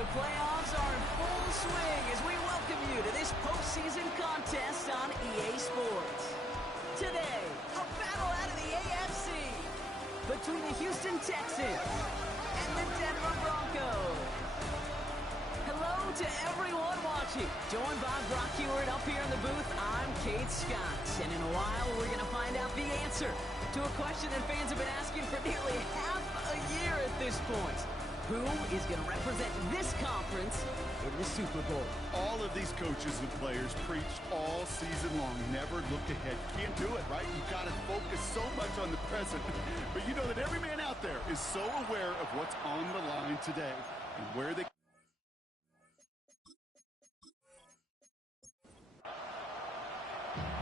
The playoffs are in full swing as we welcome you to this postseason contest on EA Sports. Today, a battle out of the AFC between the Houston Texans and the Denver Broncos. Hello to everyone watching. Joined by Brock Heward up here in the booth, I'm Kate Scott. And in a while, we're going to find out the answer to a question that fans have been asking for nearly half a year at this point. Who is going to represent this conference in the Super Bowl? All of these coaches and players preached all season long. Never look ahead. Can't do it, right? You've got to focus so much on the present. But you know that every man out there is so aware of what's on the line today and where they...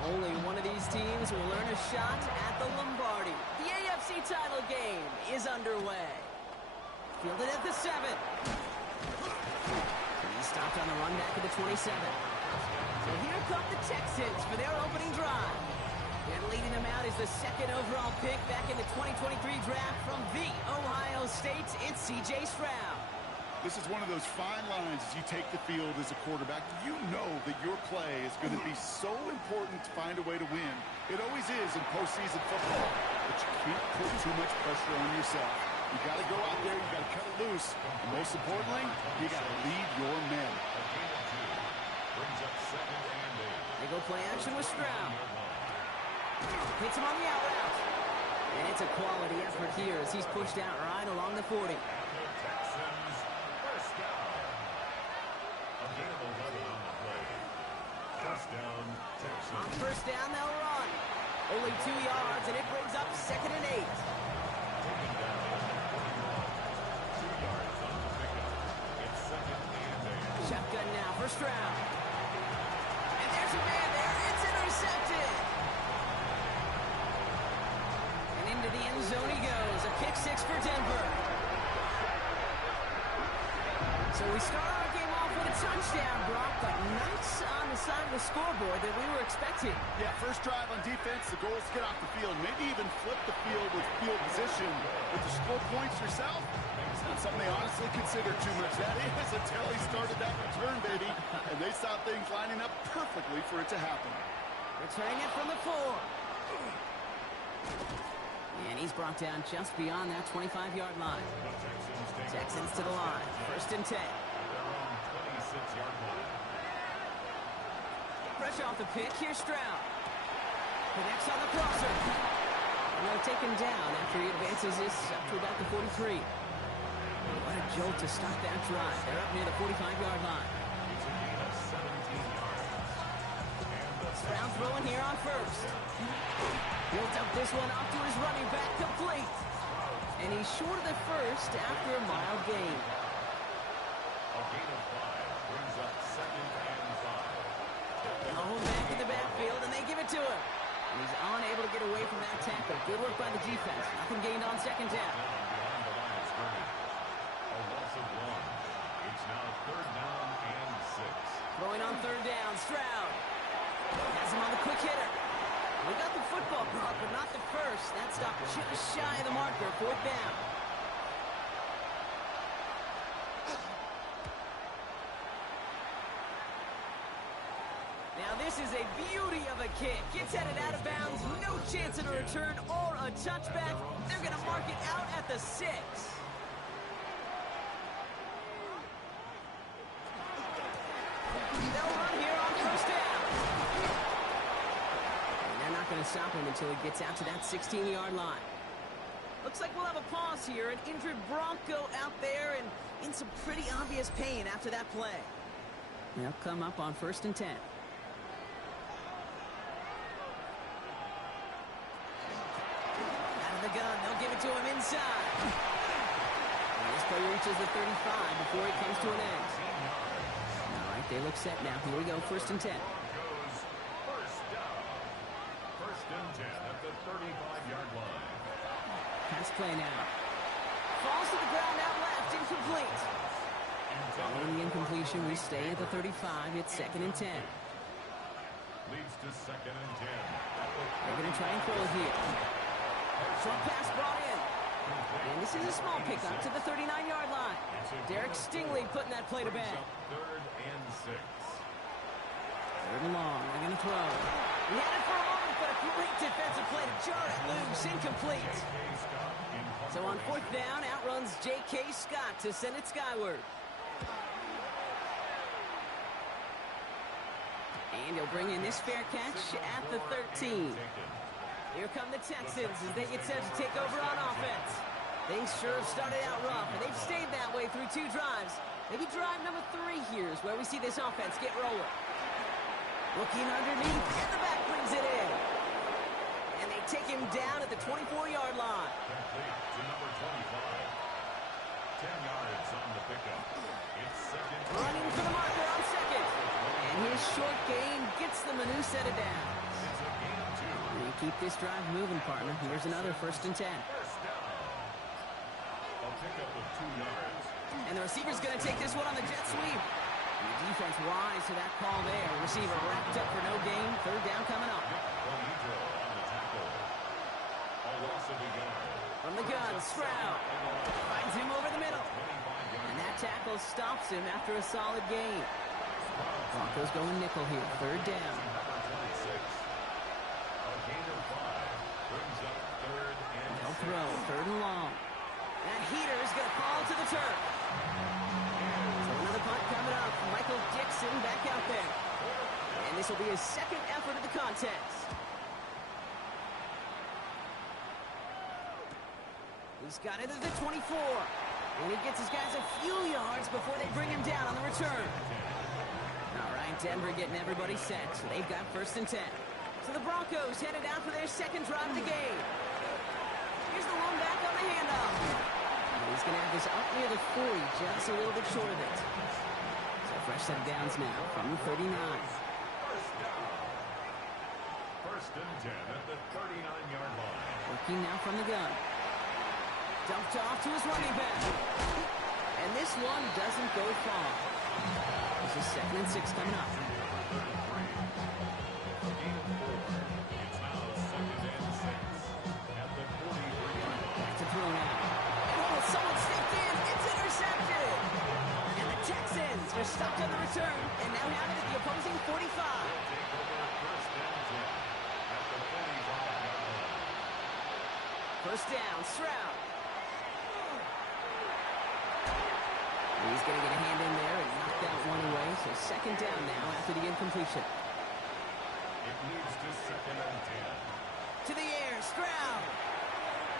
Only one of these teams will earn a shot at the Lombardi. The AFC title game is underway. Fielded at the 7. He stopped on the run back at the 27. So here come the Texans for their opening drive. And leading them out is the second overall pick back in the 2023 draft from the Ohio State. It's C.J. Stroud. This is one of those fine lines as you take the field as a quarterback. You know that your play is going to be so important to find a way to win. It always is in postseason football. But you can't put too much pressure on yourself. You got to go out there, you got to cut it loose, and most importantly, you got to lead your men. They go play action with Stroud. Hits him on the out route. And it's a quality effort here as he's pushed out right along the 40. Texans, first down. A gain of 11 on the play. First down, Texans. On first down, they'll run. Only 2 yards, and it brings up 2nd and 8. Shotgun now for Stroud. And there's a man there. It's intercepted. And into the end zone he goes. A pick 6 for Denver. So we start our game off with a touchdown, Brock, but not on the side of the scoreboard that we were expecting. Yeah, first drive on defense, the goal is to get off the field, maybe even flip the field with field position. But to score points yourself, it's not something they honestly consider too much. That is until he started that return, baby, and they saw things lining up perfectly for it to happen. Returning it from the 4. And he's brought down just beyond that 25-yard line. Texans to the line. First and 10. Their own 26-yard line. Fresh off the pick, here's Stroud. Connects on the crosser. And they'll take him down after he advances this up to about the 43. What a jolt to start that drive. They're up near the 45-yard line. It's a gain of 17 yards. Stroud throwing here on first. Built up this one off to his running back, complete. And he's short of the first after a mild gain. A gain of 5 brings up 2nd and 5. A home back in the backfield, and they give it to him. And he's unable to get away from that tackle. Good work by the defense. Nothing gained on second down. Beyond the line of scrimmage. A loss of 1. It's now 3rd down and 6. Throwing on 3rd down, Stroud. Has him on the quick hitter. We got the football, Brock, but not the first. That stopped just shy of the marker, 4th down. Now this is a beauty of a kick. Gets headed out of bounds, no chance at a return or a touchback. They're going to mark it out at the 6. not going to stop him until he gets out to that 16-yard line. Looks like we'll have a pause here. An injured Bronco out there and in some pretty obvious pain after that play. They'll come up on 1st and 10. Out of the gun, they'll give it to him inside. And this play reaches the 35 before it comes to an end. All right, they look set now. Here we go, 1st and 10. Goes first down. 1st and 10 at the 35-yard line. Pass play now. Falls to the ground out left, incomplete. Following the incompletion, we stay at the 35. It's 2nd and 10. Leads to 2nd and 10. They're going to try and throw it here. Short pass brought in. And this is a small pickup to the 39-yard line. Derek Stingley putting that play to bed. 3rd and 6. 3rd and long. They're going to throw. He had it for a moment, but a great defensive play to jar it loose. Incomplete. So on 4th down, outruns J.K. Scott to send it skyward. And he'll bring in this fair catch at the 13. Here come the Texans as they get set to take over on offense. Things sure have started out rough, and they've stayed that way through 2 drives. Maybe drive number 3 here is where we see this offense get rolling. Looking underneath, and the back brings it in. And they take him down at the 24-yard line. Complete to number 25. 10 yards on the pickup. It's 2nd. Running for the marker on 2nd. And his short gain gets them a new set of downs. It's a gain of 2. You keep this drive moving, partner. Here's another 1st and 10. First down. A pickup of 2 yards. And the receiver's going to take this one on the jet sweep. And the defense wise to that call there. Receiver wrapped up for no gain. 3rd down coming up. Juanito on the tackle. A loss of a yard. From the gun, Stroud finds him over the middle. And that tackle stops him after a solid gain. Broncos going nickel here. 3rd down. Number 26. A gain of 5. Brings up 3rd and They'll throw. 3rd and long. That heater is going to fall to the turf. So another punt coming up. Michael Dixon back out there. And this will be his 2nd effort of the contest. He's got it at the 24. And he gets his guys a few yards before they bring him down on the return. All right, Denver getting everybody set. So they've got 1st and 10. So the Broncos headed out for their 2nd drive of the game. Here's the lone back on the handoff. And he's going to have this up near the 40, just a little bit short of it. So fresh set of downs now from the 39. First down. 1st and 10 at the 39-yard line. Working now from the gun. Dumped off to his running back. And this one doesn't go far. This is 2nd and 6 coming up. Gain of 4. It's now 2nd and 6 at the 43-yard line. Back to throw now. Oh, someone stepped in. It's intercepted. And the Texans are stopped on the return and now have it at the opposing 45. Take over 1st and 10 at the 45-yard line. 1st down, Stroud. He's going to get a hand in there and knock that one away. So 2nd down now after the incompletion. It leads to 2nd and 10. To the air, Stroud.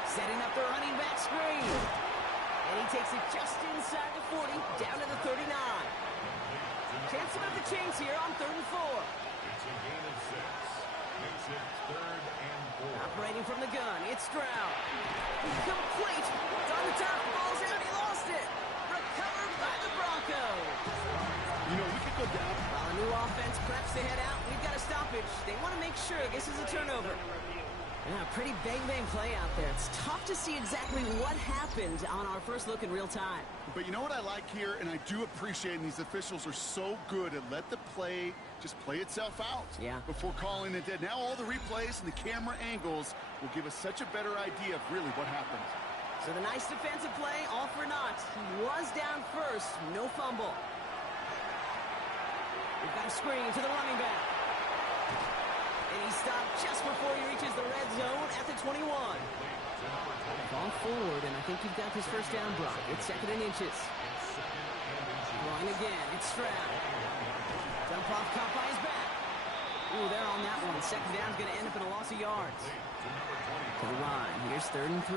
Setting up the running back screen. And he takes it just inside the 40, down to the 39. Chance to move the chains here on 3rd and 4. It's a gain of 6. Makes it 3rd and 4. Operating from the gun, it's Stroud. Complete. It's on the top, ball's out, he lost it. Recovered by the Broncos. You know, we could go down. While a new offense preps to head out, we've got a stoppage. They want to make sure this is a turnover. Yeah, pretty bang-bang play out there. It's tough to see exactly what happened on our first look in real time. But you know what I like here, and I do appreciate, and these officials are so good at let the play just play itself out before calling it dead. Now all the replays and the camera angles will give us such a better idea of really what happened. So the nice defensive play, all for naught. He was down first, no fumble. We've got a screen to the running back. And he stopped just before he reaches the red zone at the 21. Ball forward, and I think you've got this 1st down, Brock. It's 2nd and inches. Throwing again, it's Stroud. Dump off, caught by his back. Ooh, they're on that one. Second down's going to end up in a loss of yards. To the line. Here's 3rd and 3.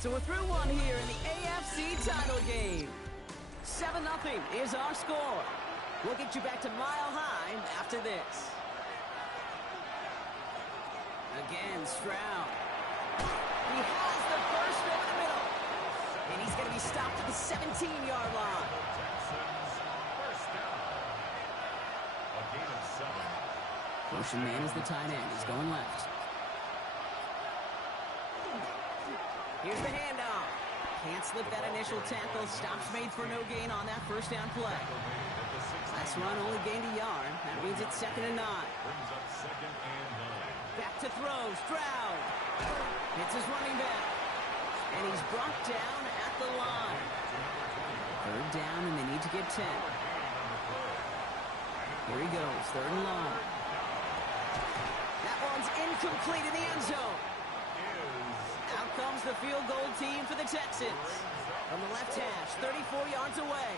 So we're through one here in the AFC title game. 7-0 is our score. We'll get you back to Mile High after this. Again, Stroud. He has the first over the middle. And he's going to be stopped at the 17-yard line. Texans, first down. A gain of 7. Motion man is the tight end. He's going left. Here's the handoff. Can't slip that initial tackle. Stops made for no gain on that first down play. Last run only gained a yard. That means it's 2nd and 9. Brings up 2nd and 9. Back to throw. Stroud. Hits his running back. And he's brought down at the line. 3rd down, and they need to get 10. Here he goes. 3rd and long. That one's incomplete in the end zone. Out comes the field goal team for the Texans. From the left hash, 34 yards away.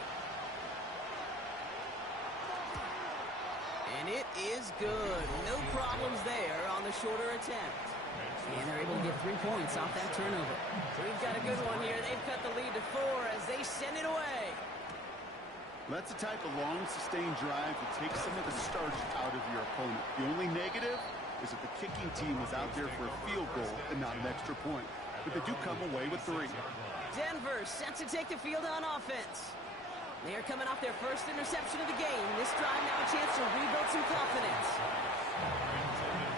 And it is good. No problems there on the shorter attempt. And they're able to get 3 points off that turnover. So we've got a good one here. They've cut the lead to 4 as they send it away. That's the type of long, sustained drive that takes some of the starch out of your opponent. The only negative is that the kicking team was out there for a field goal and not an extra point. But they do come away with 3. Denver set to take the field on offense. They are coming off their first interception of the game. This drive now a chance to rebuild some confidence.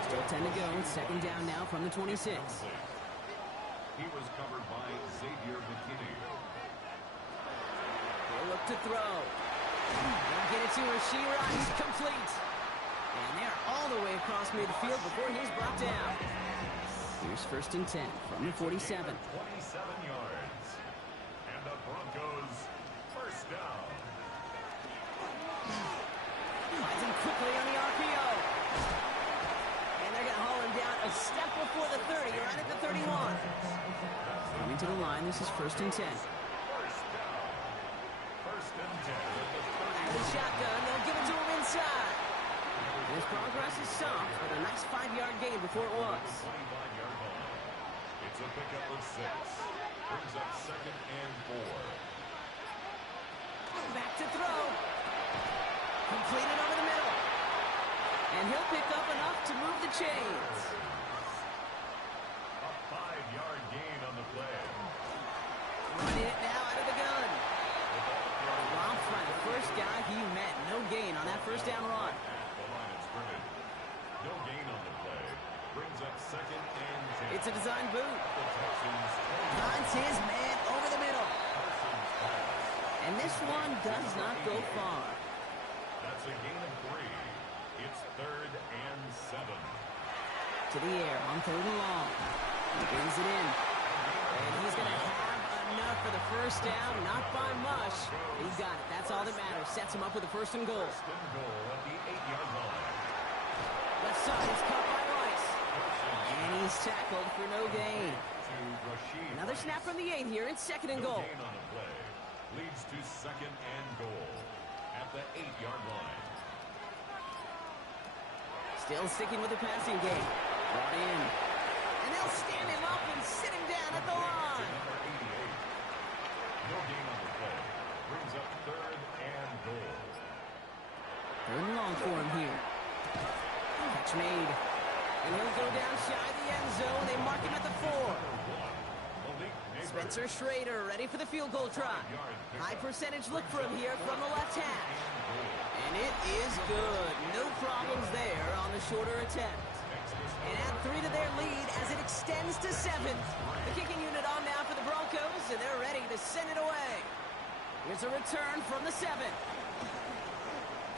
Still 10 to go. 2nd down now from the 26. He was covered by Xavier McKinney. They'll look to throw. They'll get it to Rashira. He's complete. And they're all the way across midfield before he's brought down. Here's 1st and 10 from the 47. 27 yards. And the Broncos, first down. Finds him quickly on the RPO. And they're going to haul him down a step before the 30, right at the 31. Coming to the line, this is 1st and 10. First down. 1st and 10 at the 30. And the shotgun, they'll give it to him inside. His progress is soft, but a nice 5-yard gain before it was. 25-yard line. It's a pickup of 6. Brings up 2nd and 4. Back to throw. Completed over the middle. And he'll pick up enough to move the chains. A 5-yard gain on the play. Running it now out of the gun. Romped by the first guy he met. No gain on that first down run. The line of scrimmage. No gain on the play. Brings up 2nd and 10. It's a design boot. The Texans Finds his man over the middle. Parsons pass. And this one does not go far. That's a gain of 3. It's 3rd and 7. To the air on 3rd and long. He brings it in. And he's going to have enough for the first down. Not by much. He got it. That's all that matters. Sets him up with a 1st and goal. First and goal at the 8-yard line. Left side is caught by Rice. And he's tackled for no gain. To Rashid. Another snap from the 8 here. It's 2nd and No goal. gain on the play. Leads to 2nd and goal at the 8-yard line. Still sticking with the passing game. Brought in. And they'll stand him up and sit him down at the line. Number 88. No gain on the play. Brings up 3rd and goal. 3rd and long for him here. Catch made. And he'll go down shy of the end zone. They mark him at the 4. Spencer Schrader ready for the field goal try. High percentage look for him here from the left hash. And it is good. No problems there on the shorter attempt. And add 3 to their lead as it extends to 7. The kicking unit on now for the Broncos, and they're ready to send it away. Here's a return from the 7.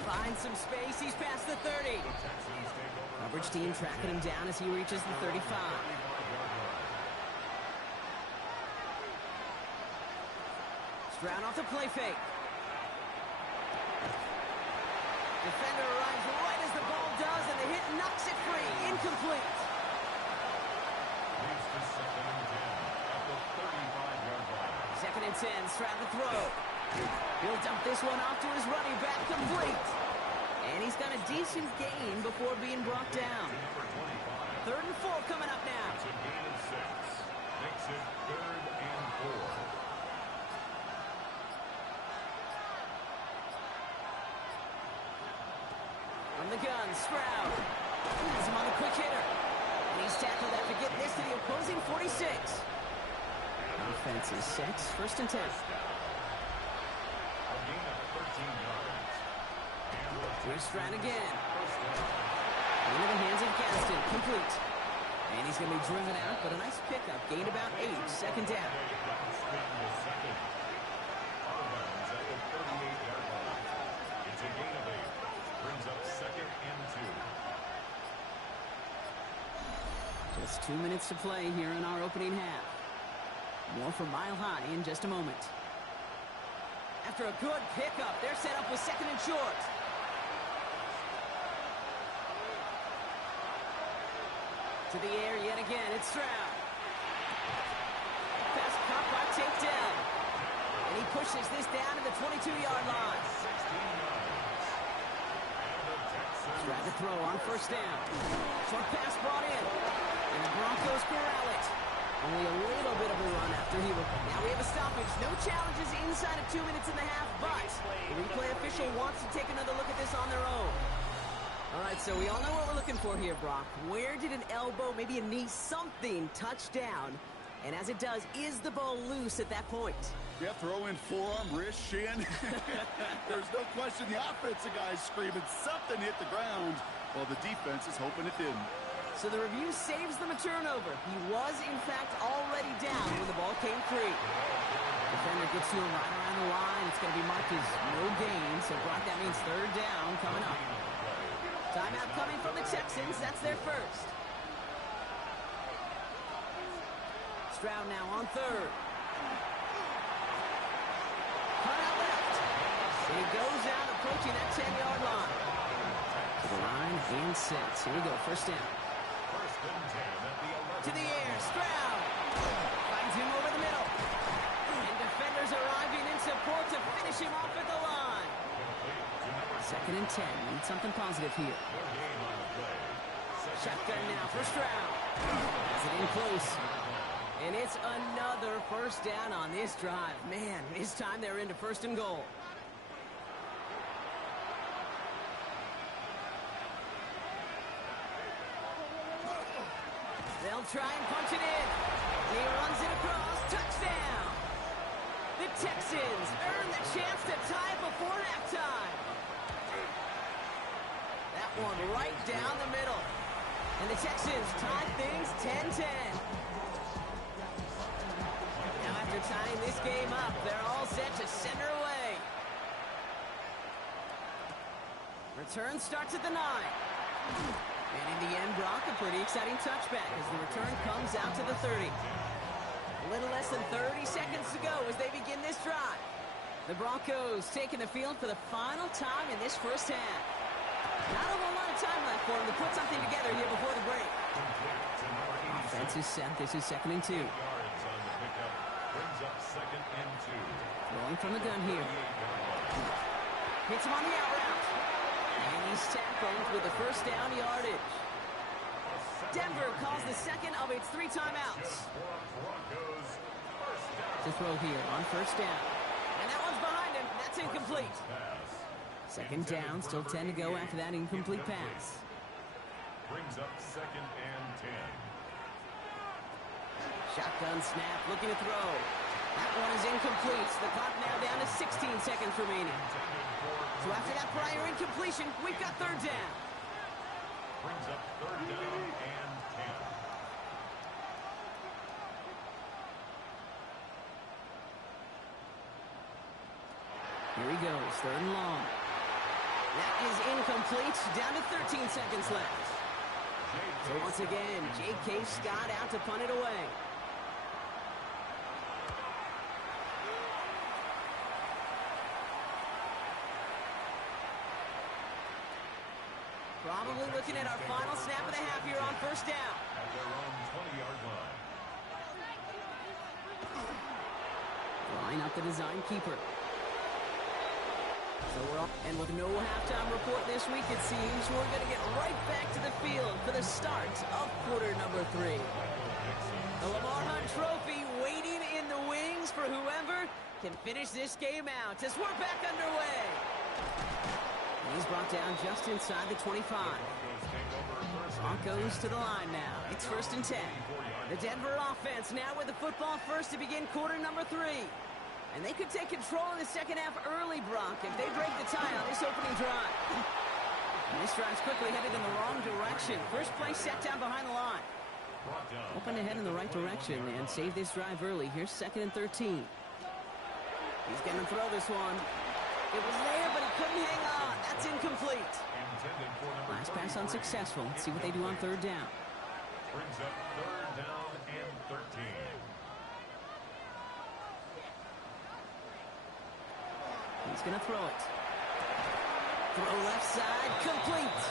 Finds some space. He's past the 30. Coverage team tracking him down as he reaches the 35. Stroud off the play fake. Defender arrives right as the ball does, and the hit knocks it free. Incomplete. Leads to 2nd and 10 at the 35-yard line. 2nd and 10. Stroud to throw. He'll dump this one off to his running back, complete. And he's got a decent gain before being brought down. 3rd and 4 coming up now. It's a gain of 6. Makes it 3rd and 4. From the gun, Stroud. Has him on a quick hitter. And he's tackled after getting this to the opposing 46. Offense is set. 1st and 10. A gain of 13 yards. Here's Stroud again. Into the hands of Gaston. Complete. And he's going to be driven out, but a nice pickup. Gained about 8. 2nd down. It's a gain of 8. Brings up 2nd and 2. Just 2 minutes to play here in our opening half. More from Mile High in just a moment. After a good pickup, they're set up with 2nd and short. To the air yet again, it's Stroud. Pass caught by takedown. And he pushes this down to the 22-yard line. 16 yards. And the Texans. Stroud to throw on 1st down. Short pass brought in. And the Broncos corral it. Only a little bit of a run after he was. Now we have a stoppage. No challenges inside of 2 minutes and a half, but the replay official wants to take another look at this on their own. All right, so we all know what we're looking for here, Brock. Where did an elbow, maybe a knee, something touch down? And as it does, is the ball loose at that point? Yeah, throw in forearm, wrist, shin. There's no question the offensive guy's screaming something hit the ground, while the defense is hoping it didn't. So the review saves them a turnover. He was, in fact, already down when the ball came free. Defender gets to him right around the line. It's going to be marked as no gain. So, Brock, that means 3rd down coming up. Timeout coming from the Texans. That's their first. Stroud now on 3rd. Cut out left. And he goes out approaching that 10-yard line. To the line and sets. Here we go. 1st down. 1st and 10 at the 11. To the air. Stroud. Finds him over the middle. And defenders arriving in support to finish him off at the line. 2nd and 10. Need something positive here. Shotgun now for Stroud. Has it in close. And it's another 1st down on this drive. Man, this time they're into 1st and goal. They'll try and punch it in. He runs it across. Touchdown. The Texans earn the chance to tie before halftime. That one right down the middle. And the Texans tie things 10-10. Now after tying this game up, they're all set to send her away. Return starts at the 9. And in the end, Brock, a pretty exciting touchback as the return comes out to the 30. A little less than 30 seconds to go as they begin this drive. The Broncos taking the field for the final time in this 1st half. Not a whole lot of time left for them to put something together here before the break. Offense is set. This is 2nd and 2. Yards on the pickup. Brings up 2nd and 2. Throwing from the gun here. Hits him on the out route. And he's tackled with the 1st down yardage. Denver calls the 2nd of its 3 timeouts. To throw here on 1st down. And that one's behind him. That's incomplete. 2nd down, still 10 to go after that incomplete pass. Brings up 2nd and 10. Shotgun snap, looking to throw. That one is incomplete. The clock now down to 16 seconds remaining. So after that prior incompletion, we've got 3rd down. Brings up 3rd down and 10. Here he goes, 3rd and long. That is incomplete, down to 13 seconds left. So once again, J.K. Scott out to punt it away. Probably looking at our final snap of the half here on 1st down. At their own 20-yard line. Line up the design keeper. So we're off, and with no halftime report this week, it seems we're going to get right back to the field for the start of quarter number 3. The Lamar Hunt Trophy waiting in the wings for whoever can finish this game out as we're back underway. And he's brought down just inside the 25. Broncos to the line now. It's 1st and 10. The Denver offense now with the football first to begin quarter number 3. And they could take control in the second half early, Brock, if they break the tie on this opening drive. And this drive's quickly headed in the wrong direction. First play set down behind the line. Hoping to head in the right direction and save this drive early. Here's 2nd and 13. He's going to throw this one. It was there, but he couldn't hang on. That's incomplete. Last pass unsuccessful. Let's see what they do on 3rd down. Brings up 3rd down and 13. He's going to throw it. Throw left side, complete.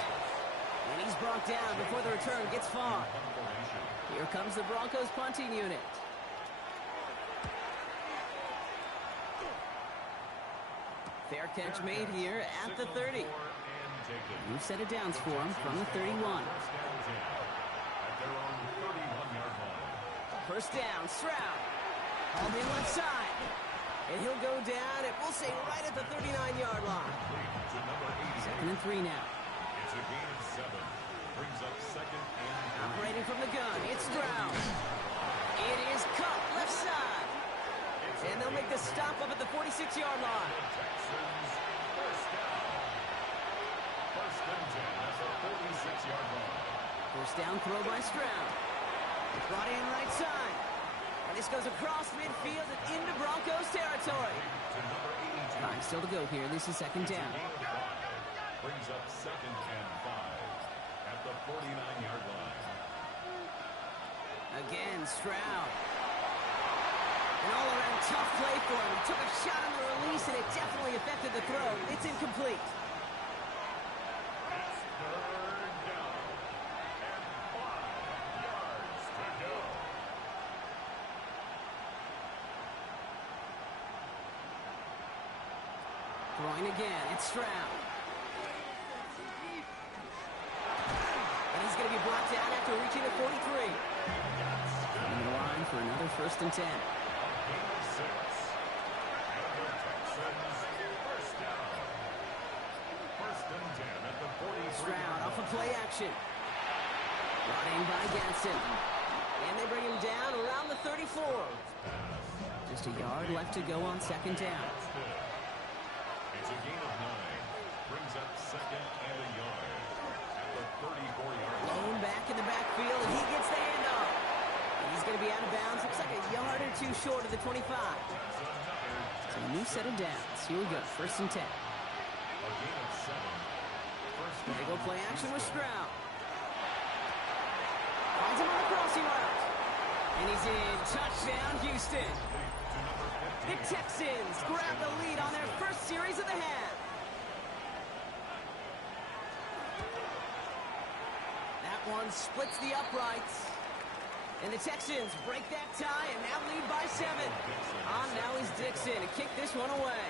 And he's brought down before the return gets far. Here comes the Broncos punting unit. Fair catch made here at the 30. New set of downs for him from the 31. First down, Stroud. All in left side. And he'll go down, and we'll say right at the 39-yard line. 2nd and 3 now. It's a gain of 7. Brings up 2nd and 3. Operating from the gun, it's Stroud. It is cut left side. And they'll make the stop up at the 46-yard line. Texans, 1st down. 1st and 10 at the 46-yard line. First down throw by Stroud. Brought in right side. And this goes across midfield and into Broncos territory. Time still to go here. This is 2nd down. Brings up 2nd and 5 at the 49-yard line. Again, Stroud. An all-around tough play for him. He took a shot on the release, and it definitely affected the throw. It's incomplete. It's 3rd down and 5 yards to go. Throwing again, it's Stroud. And he's going to be brought down after reaching the 43. Coming to the line for another 1st and 10. Stroud off of play action. Brought in by Ganson. And they bring him down around the 34. Just a yard left to go on 2nd down. It's a gain of 9. Brings up 2nd and a yard at the 34-yard line. Blown back in the backfield, and he gets the handoff. And he's going to be out of bounds. Looks like a yard or 2 short of the 25. So a new set of downs. Here we go, 1st and 10. A gain of 7. They go play action with Stroud. Finds him on the crossing route. And he's in. Touchdown, Houston. The Texans grab the lead on their first series of the half. That one splits the uprights. And the Texans break that tie and now lead by 7. On now is Dixon to kick this one away.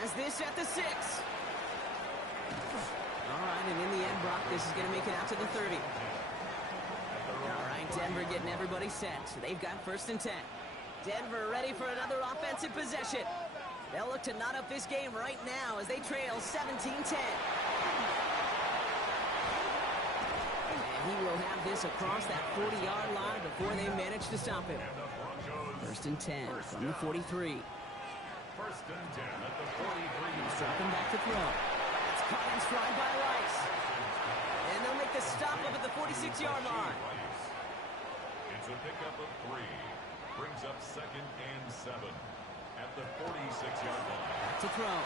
Has this at the 6. All right, and in the end, Brock, this is going to make it out to the 30. All right, Denver getting everybody set. They've got 1st and 10. Denver ready for another offensive possession. They'll look to knot up this game right now as they trail 17-10. And he will have this across that 40-yard line before they manage to stop him. 1st and 10 from the 43. 1st and 10 at the 43. He's dropping back to throw. It's caught in stride by Rice. And they'll make the stop up at the 46-yard line. It's a pickup of 3. Brings up 2nd and 7 at the 46-yard line. Back to throw.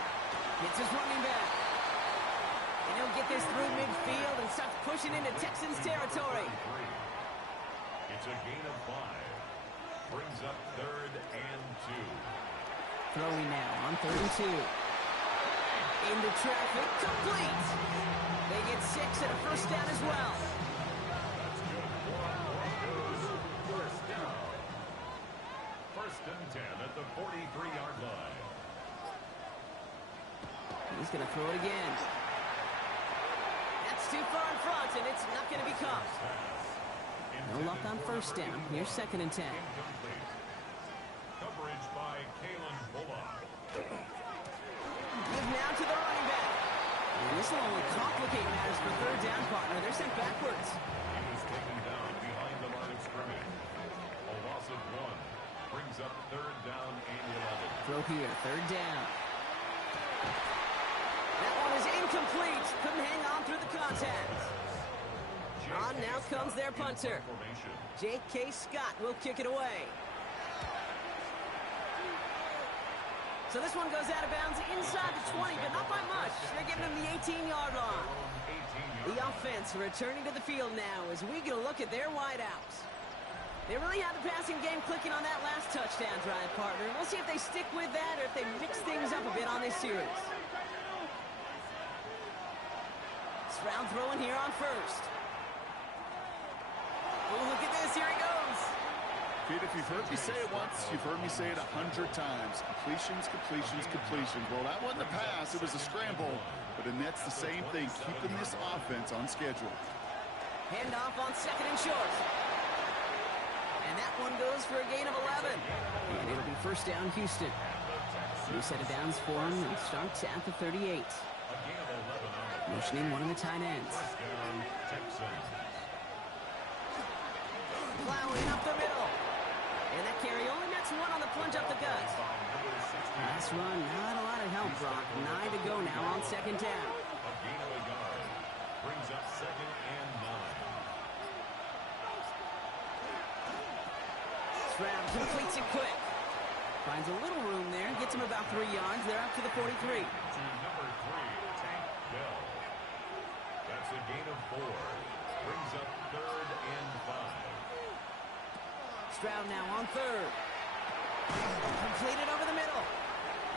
Hits his running back. And he'll get this through midfield and starts pushing into Texans territory. It's a gain of 5. Brings up 3rd and 2. Throwing now on 3rd and 2. Into traffic, complete. They get 6 and a 1st down as well. That's good. Broncos, 1st down. He's going to throw it again. That's too far in front, and it's not going to be caught. No luck on first down. Here's 2nd and 10. Coverage by Kalen Bullock. Move now to the running back. And this will only complicate matters for 3rd down, partner. They're sent backwards. He was taken down behind the line of scrimmage. A loss of 1 brings up 3rd down and 11. Throw here, 3rd down. That one is incomplete. Couldn't hang on through the contact. On now comes their punter. J.K. Scott will kick it away. So this one goes out of bounds inside the 20, but not by much. They're giving him the 18-yard line. The offense returning to the field now as we get a look at their wideouts. They really had the passing game clicking on that last touchdown drive, partner. We'll see if they stick with that or if they mix things up a bit on this series. Stroud throwing here on first. Oh, look at this. Here he goes. Kid, if you've heard me say it once, you've heard me say it 100 times. Completions, completions, completions. Well, that wasn't a pass. It was a scramble. But the Nets, the same thing, keeping this offense on schedule. Handoff on 2nd and short. And that one goes for a gain of 11. And it'll be 1st down, Houston. New set of downs for him and starts at the 38. Motioning one of the tight ends. Plowing up the middle. And that carry only nets 1 on the plunge up the gut. Last run, not a lot of help, Brock. 9 to go now on 2nd down. A gain of a yard brings up 2nd and 9. Stroud completes it quick. Finds a little room there. Gets him about 3 yards. They're up to the 43. To number 3, Tank Bell. That's a gain of 4. Brings up 3rd and 5. Stroud now on 3rd. Completed over the middle.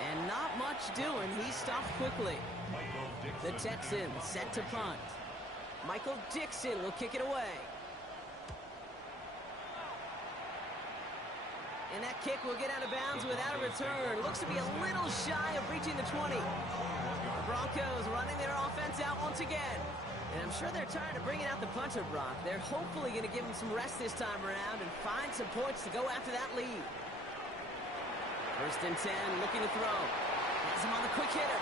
And not much doing. He stopped quickly. The Texans set to punt. Michael Dixon will kick it away. And that kick will get out of bounds without a return. Looks to be a little shy of reaching the 20. The Broncos running their offense out once again. And I'm sure they're tired of bringing out the punter, Brock. They're hopefully going to give him some rest this time around and find some points to go after that lead. 1st and 10, looking to throw. Has him on the quick hitter.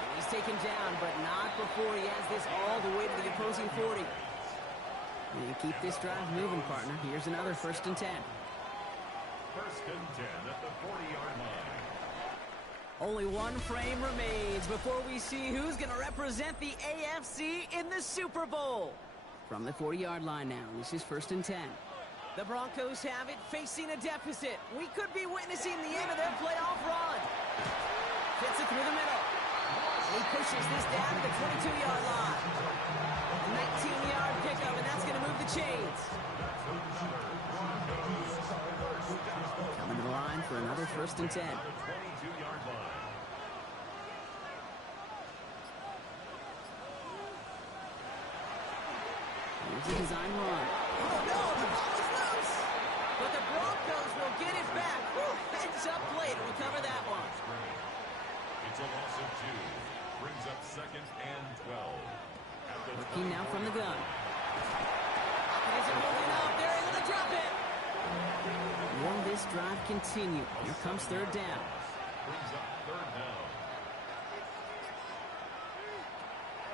And he's taken down, but not before he has this all the way to the opposing 40. And keep this drive moving, partner. Here's another 1st and 10. 1st and 10 at the 40-yard line. Only 1 frame remains before we see who's going to represent the AFC in the Super Bowl. From the 40-yard line now, this is 1st and 10. The Broncos have it, facing a deficit. We could be witnessing the end of their playoff run. Gets it through the middle. He pushes this down to the 22-yard line. A 19-yard pickup, and that's going to move the chains. Coming to the line for another 1st and 10. Here's a design run. Oh, no, the ball is loose. But the Broncos will get it back. Heads up play to recover that one. It's a loss of 2. Brings up 2nd and 12. Working now from the gun. Is it holding up? They're able to drop it. Will this drive continue? Here comes 3rd down. Brings up 3rd down.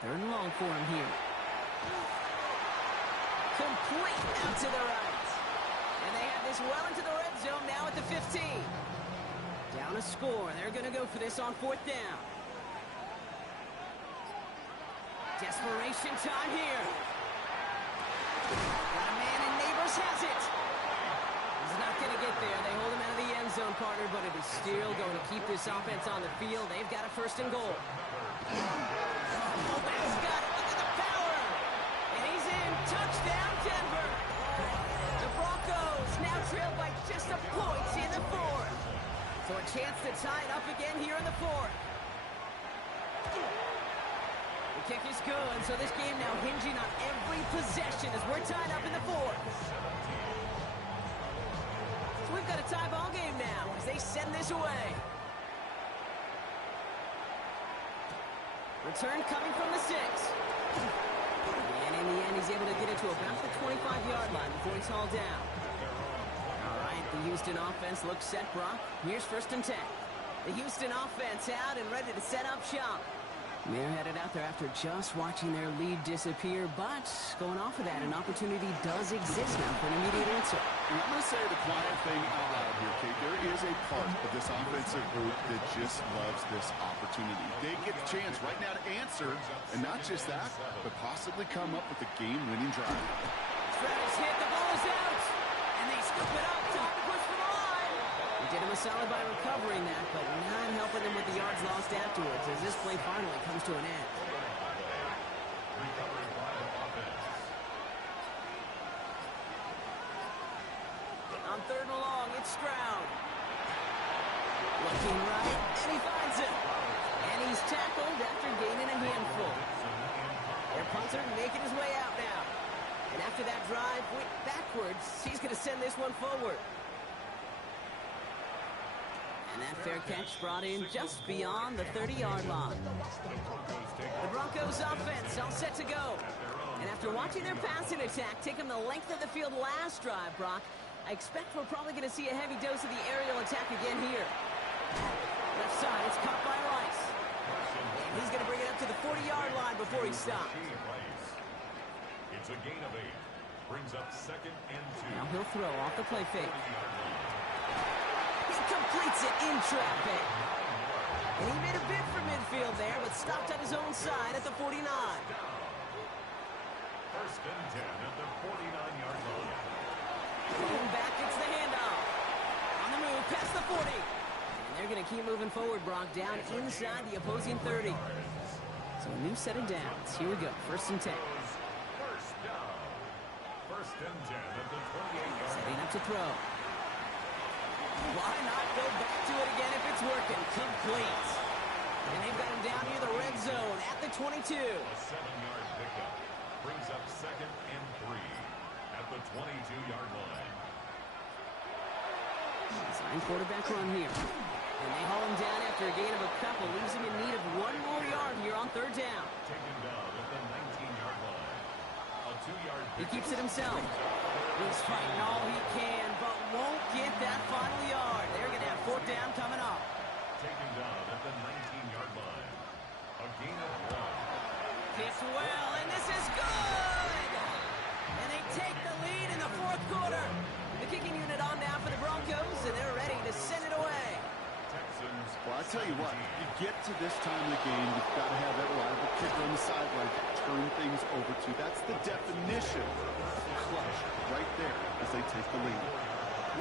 3rd and long for him here. Complete out to the right. And they have this well into the red zone now at the 15. Down a score. They're going to go for this on 4th down. Desperation time here. Got a man, and Neighbors has it. He's not going to get there. They hold him out of the end zone, partner, but it is still going to keep this offense on the field. They've got a 1st and goal. Oh, man's got it. Look at the power. And he's in. Touchdown, Denver. The Broncos now trailed by just a point in the 4th. So a chance to tie it up again here in the 4th. The kick is good, so this game now hinging on every possession as we're tied up in the 4th. So we've got a tie ball game now as they send this away. Return coming from the 6. And in the end, he's able to get it to about the 25-yard line before he's hauled down. All right, the Houston offense looks set, Brock. Here's 1st and 10. The Houston offense out and ready to set up shop. They're headed out there after just watching their lead disappear, but going off of that, an opportunity does exist now for an immediate answer. And I'm going to say the quiet thing out loud here, Kate. There is a part of this offensive group that just loves this opportunity. They get the chance right now to answer, and not just that, but possibly come up with a game-winning drive. Travis hit, the ball is out, and they scoop it up. Time to push for the line. They did him a solid by recovering that, but not helping them with the yards lost afterwards as this play finally comes to an end. On 3rd and long, it's Stroud. Looking right, and he finds him. And he's tackled after gaining a handful. Their punter making his way out now. And after that drive went backwards, he's going to send this one forward. And that fair catch brought in just beyond the 30-yard line. The Broncos offense all set to go. And after watching their passing attack take them the length of the field last drive, Brock, I expect we're probably going to see a heavy dose of the aerial attack again here. Left side, it's caught by Rice. And he's going to bring it up to the 40-yard line before he stops. It's a gain of 8. Brings up 2nd and 2. Now he'll throw off the play fake. He completes it in traffic. And he made a bid for midfield there, but stopped at his own side at the 49. 1st and 10 at the 49-yard line. Going back, it's the handoff. On the move, past the 40. And they're going to keep moving forward, Brock, down inside the opposing 30. So a new set of downs. Here we go, 1st and 10. First down. 1st and 10 at the 28-yard line. Setting up to throw. Why not go back to it again if it's working? Complete. And they've got him down near the red zone at the 22. A 7-yard pickup. Brings up 2nd and 3 at the 22-yard line. Design quarterback run here. And they haul him down after a gain of a couple. Leaves him in need of 1 more yard here on 3rd down. Taken down at the 19-yard line. A 2-yard He keeps it himself. He's fighting all he can, but won't get that final yard. They're going to have 4th down coming up. Taken down at the 19-yard line. A gain of 1. Hits well, and this is good! And they take the lead in the 4th quarter. The kicking unit on now for the Broncos, and they're ready to send it away. Texans. Well, I tell you what, you get to this time of the game, you've got to have that reliable kicker on the sideline to turn things over to. That's the definition of clutch right there as they take the lead.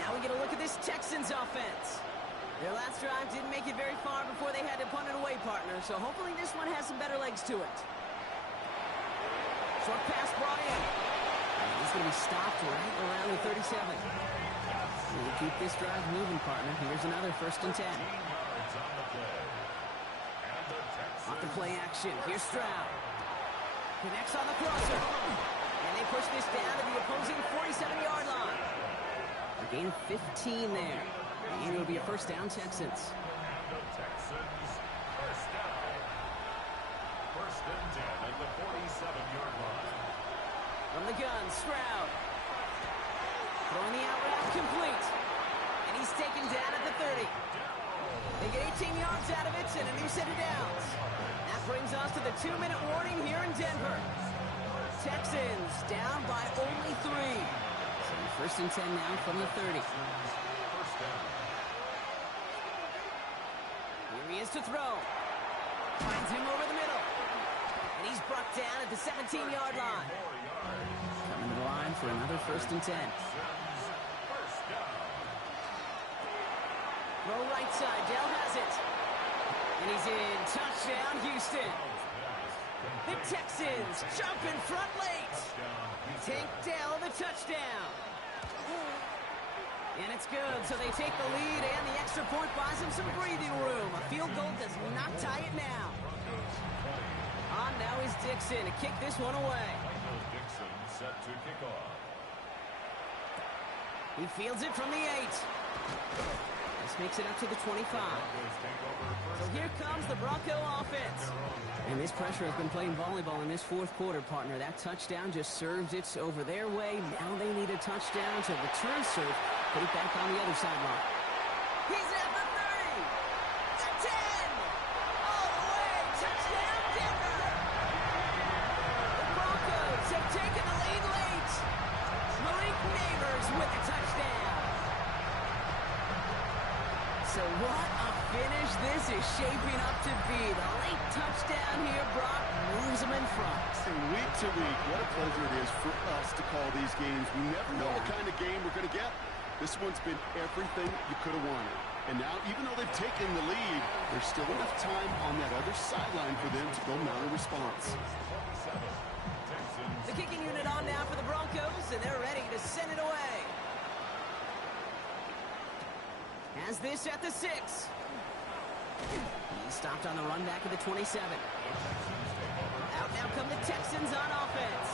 Now we get a look at this Texans offense. Their last drive didn't make it very far before they had to punt it away, partner, so hopefully this one has some better legs to it. Short pass brought in. And he's going to be stopped right around the 37. We'll keep this drive moving, partner. Here's another 1st and 10. 15 yards on the play. And the Texans. Off the play action. Here's Stroud. Connects on the crosser. And they push this down to the opposing 47-yard line. A gain of 15 there. And it'll be a 1st down, Texans. And the Texans. 1st down. 1st and 10 at the 47-yard line. From the gun, Stroud. Throwing the out route complete. And he's taken down at the 30. They get 18 yards out of it and a new set of downs. That brings us to the 2-minute warning here in Denver. Texans down by only 3. So 1st and 10 now from the 30. First down. Here he is to throw. Finds him over the middle. And he's brought down at the 17-yard line. 4 yards. Coming to the line for another 1st and 10. First down. Throw right side. Dell has it. And he's in. Touchdown, Houston. The Texans jump in front late. Take Dell the touchdown. And it's good. So they take the lead, and the extra point buys them some breathing room. A field goal does not tie it now. On now is Dixon to kick this one away. Dixon set to kick off. He fields it from the 8. This makes it up to the 25. So here comes the Bronco offense. And this pressure has been playing volleyball in this fourth quarter, partner. That touchdown just served it over their way. Now they need a touchdown to return serve. Put it back on the other sideline. He's at the 30. The 10. All the way. Touchdown, Denver. The Broncos have taken the lead late. Malik Neighbors with the touchdown. So what a finish this is shaping up to be. The late touchdown here, Brock, moves them in front. And week to week, what a pleasure it is for us to call these games. We never know what kind of game we're going to get. This one's been everything you could have wanted. And now, even though they've taken the lead, there's still enough time on that other sideline for them to go mount a response. The kicking unit on now for the Broncos, and they're ready to send it away. Has this at the 6. He's stopped on the run back at the 27. Out now come the Texans on offense.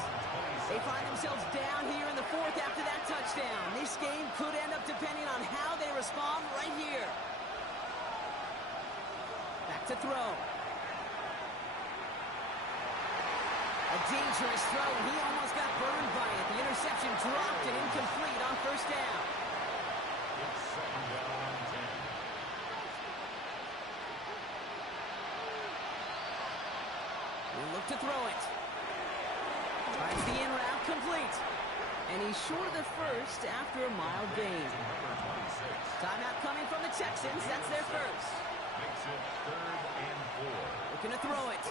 They find themselves down here in the fourth after that touchdown. This game could end up depending on how they respond right here. Back to throw. A dangerous throw, and he almost got burned by it. The interception dropped and incomplete on first down. It's second down and 10. We'll look to throw it. Tries the in route, complete. And he's short of the first after a mild gain. Timeout coming from the Texans. That's their first. Makes it third and 4. Looking to throw it.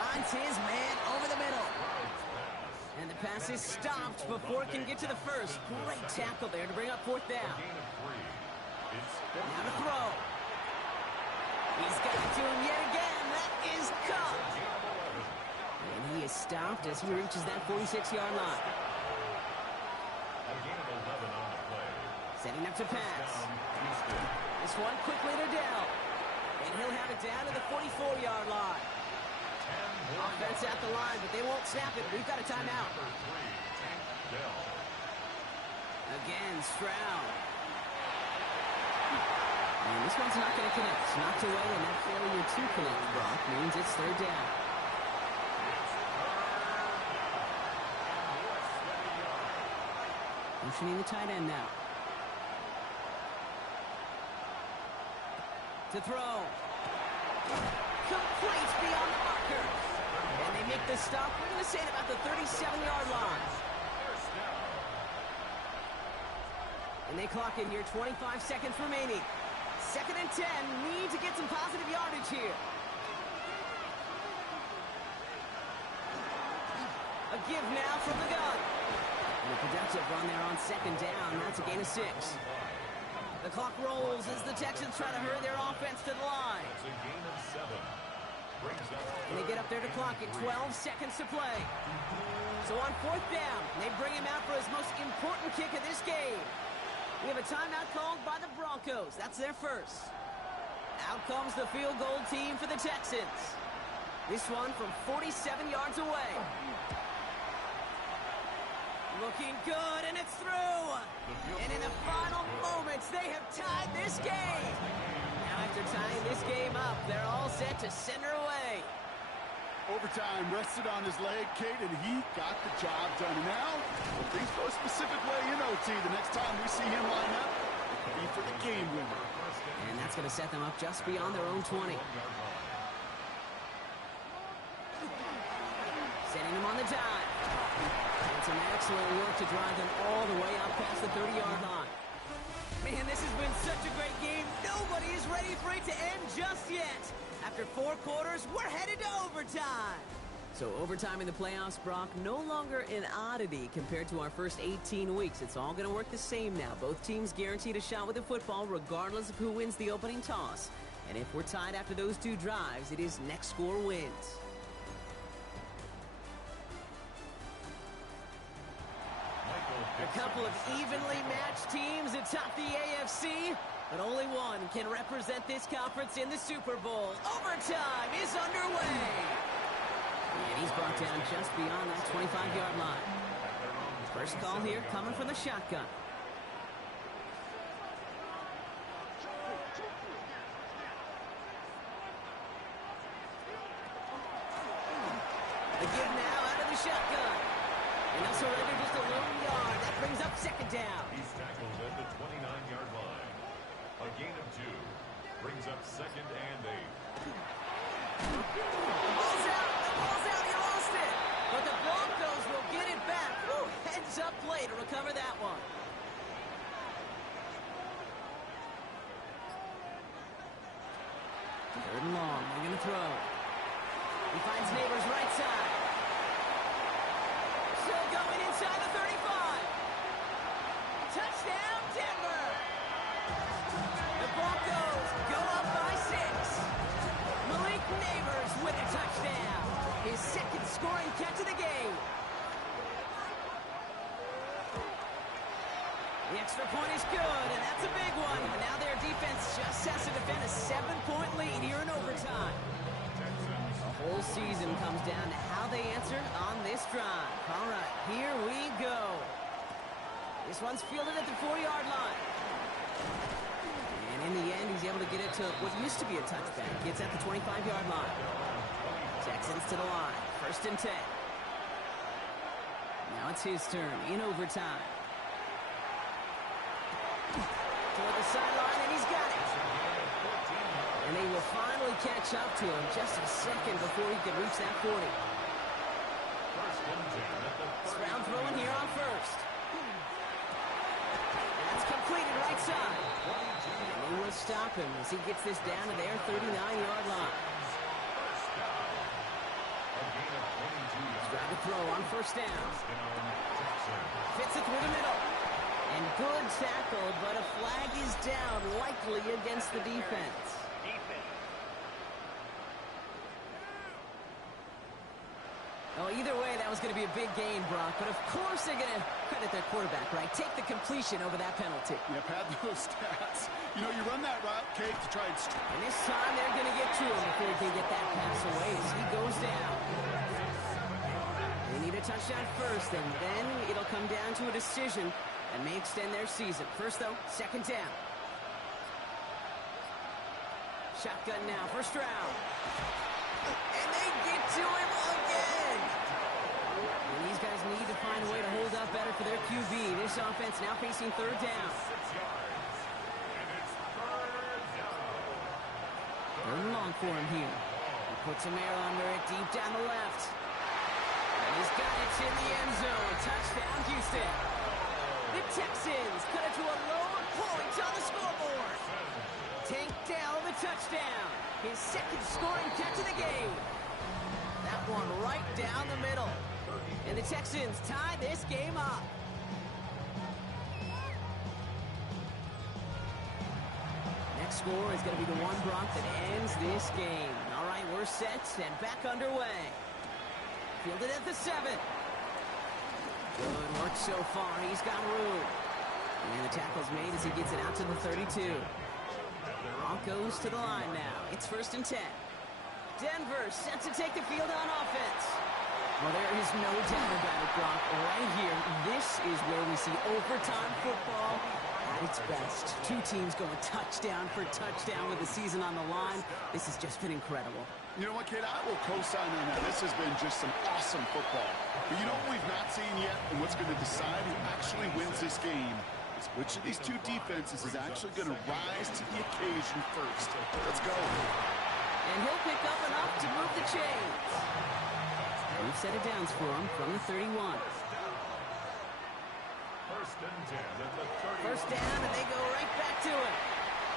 Finds his man over the middle. And the pass is stopped before it can get to the first. Great tackle there to bring up fourth down. Gain of 3. It's Now to throw. He's got it to him yet again. That is caught. And he is stopped as he reaches that 46-yard line. a gain of 11 on the play. Setting up to pass. Down, Houston. This one quickly to Dell. And he'll have it down to the 44-yard line. 10 more. Offense at the line, but they won't snap it. We've got a timeout. Number 3, Tank Dell. Again, Stroud. And this one's not going to connect. Knocked away, and that failure to connect, Brock, means it's third down. Motioning the tight end now. To throw. Complete beyond the marker. And they make the stop. We're going to say it about the 37-yard line. First down. And they clock in here, 25 seconds remaining. Second and 10, need to get some positive yardage here. A give now from the gun. And a productive run there on second down. That's a gain of 6. The clock rolls as the Texans try to hurry their offense to the line. It's a gain of 7. Brings up And they get up there to clock at 12 seconds to play. So on fourth down, they bring him out for his most important kick of this game. We have a timeout called by the Broncos. That's their first. Out comes the field goal team for the Texans. This one from 47 yards away. Looking good, and it's through. And in the final moments, they have tied this game. Now after tying this game up, they're all set to send her away. Overtime rested on his leg, Kate, and he got the job done. And now, if things go a specific way in OT, the next time we see him line up, it could be for the game winner. And that's going to set them up just beyond their own 20. Setting them on the dive. And some excellent work to drive them all the way out past the 30-yard line. Man, this has been such a great game. Nobody is ready for it to end just yet. After 4 quarters, we're headed to overtime. So overtime in the playoffs, Brock, no longer an oddity compared to our first 18 weeks. It's all going to work the same now. Both teams guaranteed a shot with the football regardless of who wins the opening toss. And if we're tied after those 2 drives, it is next score wins. A couple of evenly matched teams atop the AFC, but only one can represent this conference in the Super Bowl. Overtime is underway. And he's brought down just beyond that 25-yard line. First call here coming from the shotgun. surrender just a lone yard. That brings up second down. He's tackled at the 29-yard line. A gain of 2 brings up 2nd and 8. The ball's out. The ball's out. He lost it. But the Broncos will get it back. Woo, heads up play to recover that one. Third and long. They're going to throw. He finds Neighbors right side. Still going inside the 35. Touchdown, Denver. The Broncos go up by 6. Malik Neighbors with a touchdown. His second scoring catch of the game. The extra point is good, and that's a big one. And now their defense just has to defend a 7-point lead here in overtime. The whole season comes down to how they answer on this drive. All right, here we go. This one's fielded at the 4-yard line. And in the end, he's able to get it to what used to be a touchback. Gets at the 25-yard line. Texans to the line. 1st and 10. Now it's his turn in overtime. Toward the sideline, and he's got it. And they will finally catch up to him just a second before he can reach that 40. It's round throwing here on 1st. That's completed right side. And they will stop him as he gets this down to their 39-yard line. Trying to throw on 1st down. Fits it through the middle. And good tackle, but a flag is down, likely against the defense. Oh, either way, that was going to be a big gain, Brock. But of course they're going to credit their quarterback, right? Take the completion over that penalty. Yep, had those stats. You know, you run that route, Kate, to try and... And this time they're going to get to him before he can get that pass away as he goes down. They need a touchdown first, and then it'll come down to a decision and may extend their season. First, though, 2nd down. Shotgun now, 1st round. And they get to him again. And these guys need to find a way to hold up better for their QB. This offense now facing 3rd down. 3rd and long for him here. He puts some air under it, deep down the left. And he's got it in the end zone. Touchdown, Houston. The Texans cut it to a lower point on the scoreboard. Tank Dell the touchdown. His 2nd scoring catch of the game. That one right down the middle. And the Texans tie this game up. Next score is going to be the one, Brock, that ends this game. All right, we're set and back underway. Fielded at the 7. Good work so far. He's got room. And the tackle's made as he gets it out to the 32. Broncos to the line now. It's 1st and 10. Denver set to take the field on offense. Well, there is no doubt about it, Brock. Right here, this is where we see overtime football at its best. Two teams going touchdown for touchdown with the season on the line. This has just been incredible. You know what, kid? I will co-sign on that. This has been just some awesome football. But you know what we've not seen yet, and what's going to decide who actually wins this game is which of these two defenses is actually going to rise to the occasion first. Let's go. And he'll pick up enough to move the chains. We've set it down for him from the 31. 1st and 10 at the 30. 1st down, and they go right back to him.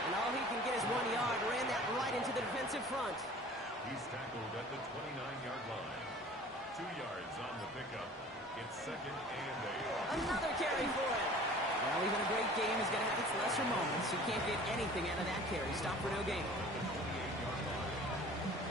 And all he can get is 1 yard. Ran that right into the defensive front. He's tackled at the 29-yard line. 2 yards on the pickup. It's 2nd and 8. Another carry for him. Well, even a great game is going to have its lesser moments. You can't get anything out of that carry. Stop for no gain. At the 28-yard line.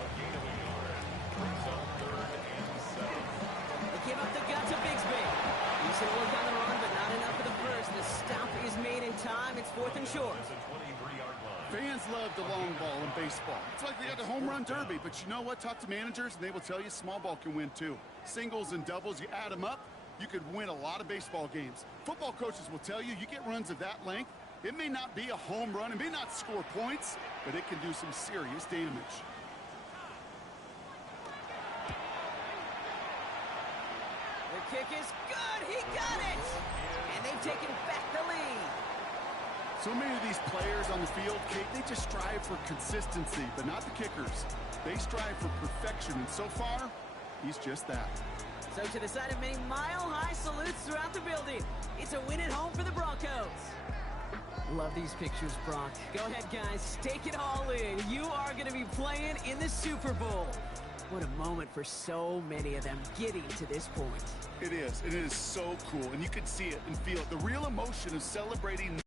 A gain of 1 yard. Brings up 3rd and 7. They give up the gut to Bigsby. He's going to work on the run, but not enough for the first. The stop is made in time. It's 4th and short. It's a 23-yard line. Fans love the long ball in baseball. It's like they got the home run derby, but you know what? Talk to managers, and they will tell you small ball can win too. Singles and doubles, you add them up, you could win a lot of baseball games. Football coaches will tell you, you get runs of that length, it may not be a home run, it may not score points, but it can do some serious damage. The kick is good. He got it. And they've taken back the lead. So many of these players on the field, Kate, they just strive for consistency, but not the kickers. They strive for perfection, and so far, he's just that. So to the side of many mile-high salutes throughout the building, it's a win at home for the Broncos. Love these pictures, Brock. Go ahead, guys. Take it all in. You are going to be playing in the Super Bowl. What a moment for so many of them getting to this point. It is, and it is so cool, and you can see it and feel it. The real emotion of celebrating